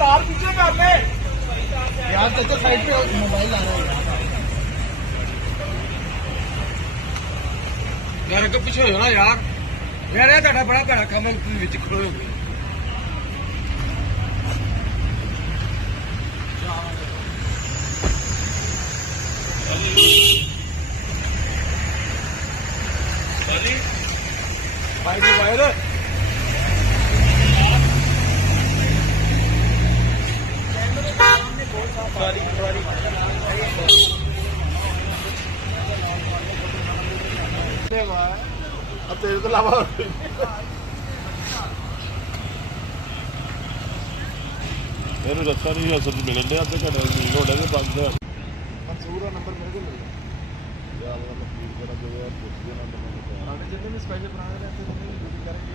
तार पीछे कर ले यार चाचा साइड पे मोबाइल आ रहा है यार अगर पीछे हो ना यार यार ये बड़ा बड़ा काम है विच खड़े हो गए भाई अब तेरे तो अलावा ਇਹਨੂੰ ਰਸਤਾ ਨਹੀਂ ਅਸਲ ਚ ਮਿਲਣ ਡਿਆ ਅੱਧੇ ਘੰਟੇ ਮੀਲ ਹੋ ਡਿਆ ਤੇ ਬੰਦ ਹੋਇਆ मंसूर का नंबर मेरे को मिल गया ਯਾਰ ਵਾਲਾ ਫੀਲ ਕਰਾ ਜੋ ਯਾਰ ਪੁੱਛ ਦੇ ਨਾ ਮੈਨੂੰ जितने भी स्पेशल बनाने रहते हैं ड्यूटी करेंगे